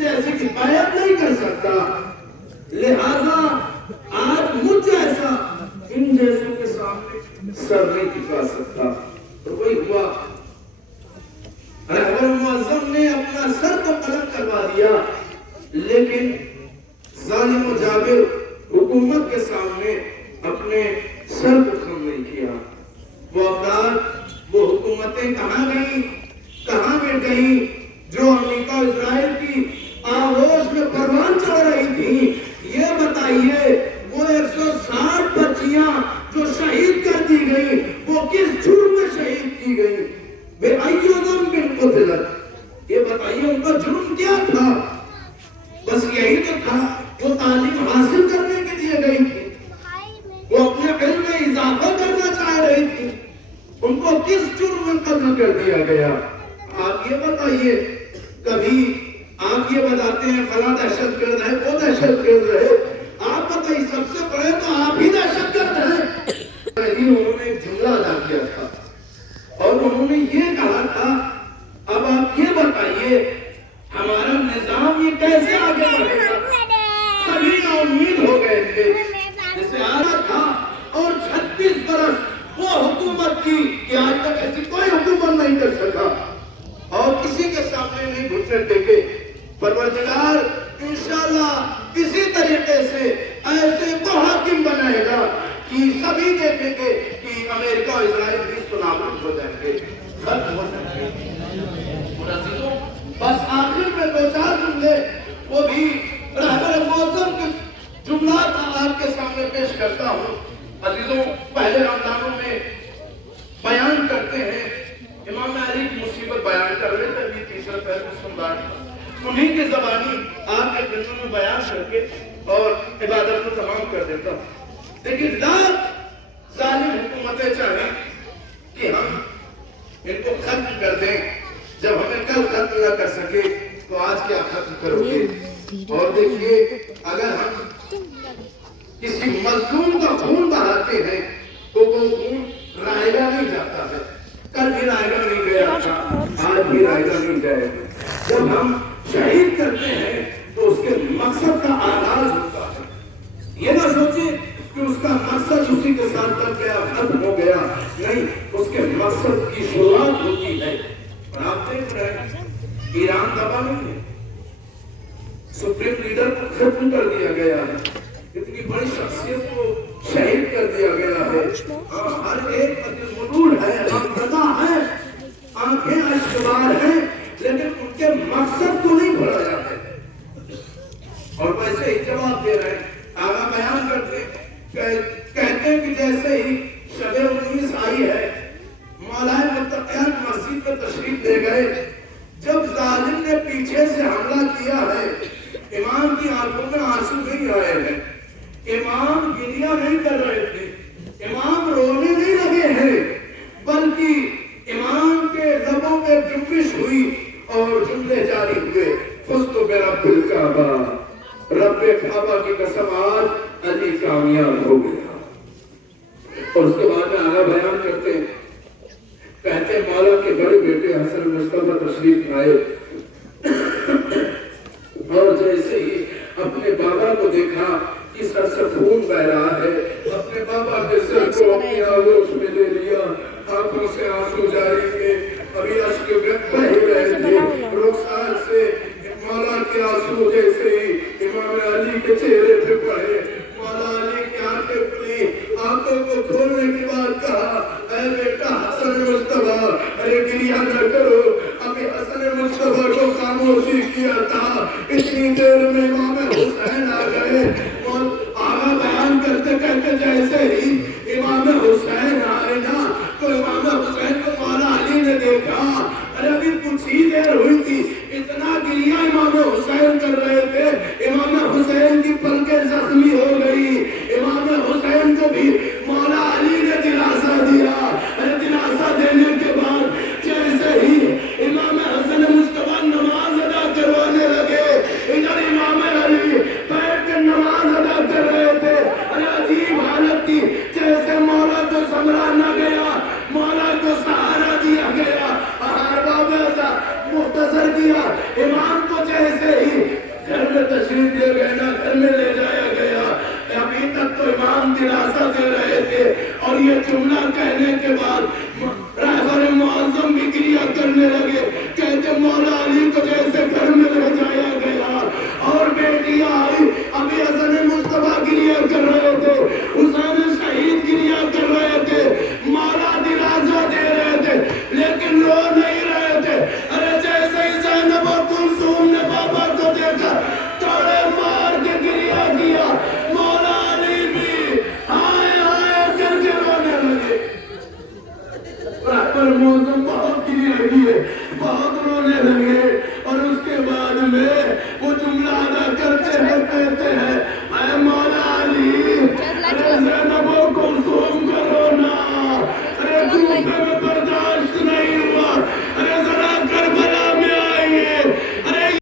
جیسے کی بیعت نہیں کر سکتا، لہذا آج مجھ جیسا ان جیسوں کے سامنے سر نہیں جھکا سکتا۔ تو وہی ہوا، رہبر معظم نے اپنا سر تو قلم کروا دیا، لیکن ظالم و جابر حکومت کے سامنے اپنے سر کو خم نہیں کیا۔ وہ افراد، وہ حکومتیں کہاں گئیں، کہاں مٹ گئیں جو امریکہ و اسرائیل کی آغوش میں پروان چڑھ رہی تھی؟ یہ بتائیے وہ 160 بچیاں جو شہید کر دی گئیں وہ کس جرم میں شہید کی گئیں؟ بے ایوزم بن قتلت، یہ بتائیے ان کا جرم کیا تھا؟ بس یہی تو تھا، وہ تعلیم حاصل کرنے کے لیے گئی تھی، وہ اپنے علم میں اضافہ کرنا چاہ رہی تھی، ان کو کس جرم میں قتل کر دیا گیا؟ آپ یہ بتائیے، کبھی آپ یہ بتاتے ہیں فلاں دہشت گرد ہے، وہ دہشت گرد ہے، آپ بتائیے سب سے بڑے تو آپ ہی دہشت گرد ہیں۔ انہوں نے ایک جملہ ادا کیا تھا اور انہوں نے یہ کہا تھا، اب آپ یہ بتائیے ہمارا نظام یہ کیسے آگے بڑھے گا؟ سبھی نا امید ہو گئے تھے، جسے آنا تھا، اور 36 برس وہ حکومت کی کہ آج تک ایسی کوئی حکومت نہیں کر سکا اور کسی کے سامنے نہیں گھٹنے ٹیکے۔ پروردگار انشاءاللہ اسی طریقے سے ایسے کو حاکم بنائے گا کہ سبھی دیکھیں گے کہ امریکہ اور اسرائیل بھی نابود ہو جائیں گے، ختم ہو جائیں گے۔ اور عزیزوں، بس آخر میں 2-4 جملے وہ بھی رہبر معظم کے جملات آپ کے سامنے پیش کرتا ہوں۔ عزیزوں، پہلے رمضانوں میں بیان کرتے ہیں، امام علی کی مصیبت بیان کر رہے تھے، یہ تیسرا پہلو سنبھالیں، انہی کی زبانی آپ کے دلوں میں بیان کر کے اور عبادت کو تمام کر دیتا ہوں۔ لیکن ظالم حکومتیں چاہیں کہ ہم ان کو ختم کر دیں، جب ہمیں کل ختم نہ کر سکے تو آج کیا ختم کرو گے؟ اور دیکھیے، اگر ہم کسی مظلوم کا خون بہاتے ہیں تو وہ خون رائے گا نہیں جاتا ہے، کل بھی رائے گا نہیں گیا تھا، آج بھی رائے گا نہیں جائے گا۔ جب ہم شہید کرتے ہیں تو اس کے مقصد کا آغاز ہوتا ہے، یہ نہ سوچیں کہ اس کا مقصد اسی کے ساتھ تک گیا، ختم ہو گیا، نہیں، اس کے مقصد کی شروعات ہوتی ہے۔ اور آپ دیکھ رہے ہیں ایران دبا نہیں ہے، سپریم لیڈر کو ختم کر دیا گیا ہے، اتنی بڑی شخصیت کو شہید کر دیا گیا ہے، ہر ایک مدعو ہے، رمضہ ہے، آنکھیں اشکبار ہیں، لیکن ان کے مقصد کو نہیں بھولا جاتے۔ اور ویسے ہی جواب دے رہے ہیں، آگا بیان کرتے ہیں، کہتے ہیں کہ جیسے ہی شب 19 آئی ہے، مولائے متقیان مسجد میں تشریف لے گئے، جب ظالم نے پیچھے سے حملہ کیا ہے، امام کی آنکھوں میں آنسو نہیں آئے ہیں، امام گریہ نہیں کر رہے تھے، امام رونے نہیں لگے ہیں، بلکہ امام کے لبوں میں جنبش ہوئی اور جملے جاری ہوئے، فزت برب الکعبہ، رب کعبہ کی قسم آج علی کامیاب ہو گیا۔ اور اس کے بعد میں آگا بیان کرتے ہیں، کہتے ہیں مولا کے بڑے بیٹے حسن مصطفیٰ تشریف آئے اور جیسے ہی اپنے بابا کو دیکھا کہ سر سے خون بہ رہا ہے، اپنے بابا کے سر کو اپنی آغوش میں لے لیا، آنکھوں سے آنسو جاری تھے، ابھی اشک بہ رہے تھے، رخسار سے مولا کے آنسو جیسے ہی امام علی کے چہرے پہ پڑے، مولا علی کی آنکھیں کھلی، آنکھوں کو کھولنے کے بعد کہا، اے بیٹا حسن مصطفیٰ، ارے گریہ نہ کرو، ابھی حسن مصطفیٰ کو خاموشی کیا تھا، اتنی دیر میں امام حسین آ گئے۔ آگا بیان کرتے کہتے جیسے ہی امام حسین آئے نا تو امام حسین کو مولا علی نے دیکھا، ارے ابھی کچھ ہی دیر ہوئی تھی، اتنا گریہ امام حسین کر رہے